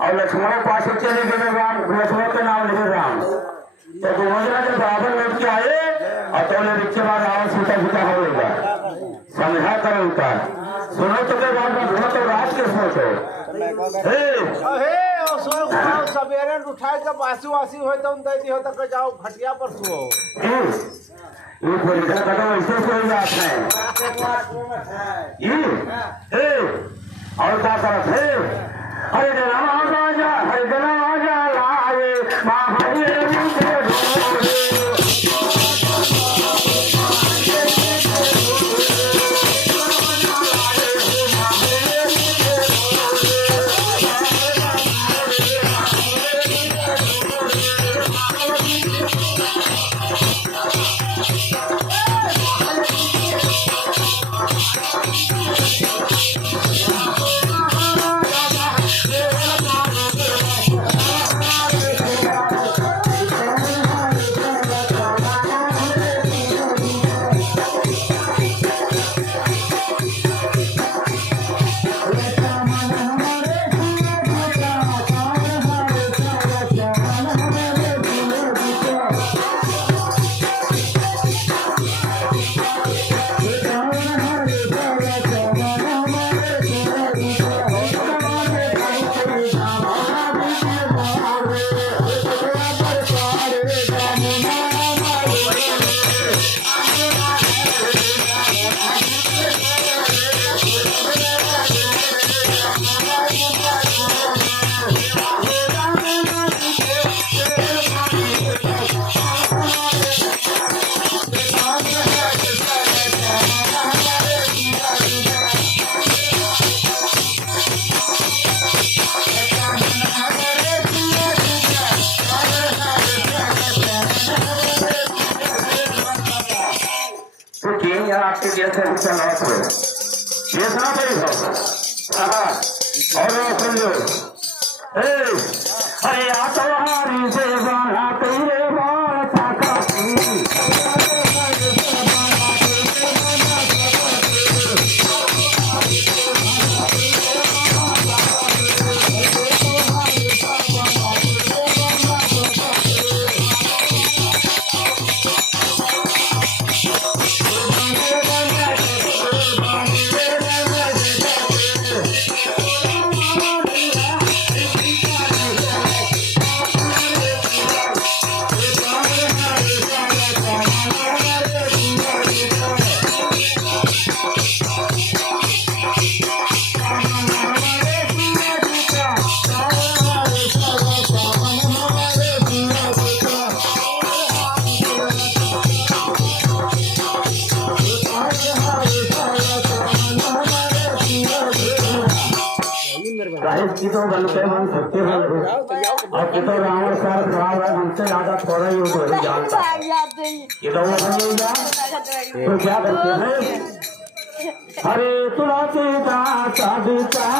और लक्ष्मण पास चले गए राम लक्ष्मण के नाम लिखे राम तो गोविंद के बराबर लौट के आए और तो रिक्शे बाद रावण सीता सीता होगा समझा कर उनका सुनो तो के बाद में तो रात के सोचो हे सवेरे उठाए जब वासी वासी हो तो उन दी हो तक जाओ खटिया पर सो ये कोई का ऐसे कोई बात है ये और क्या करत है हरे राजा हरे राजा लाए महावीर आपके जैसे ये सुना पड़ी हो और सुन लो अरे आतवारी से बाना तेरे बाल साका तो बनते मन सकते हैं और कितो रावण साथ खराब है हमसे ज्यादा थोड़ा ही हो जानता ये तो वो तो क्या करते हैं हरे तुलसी सीता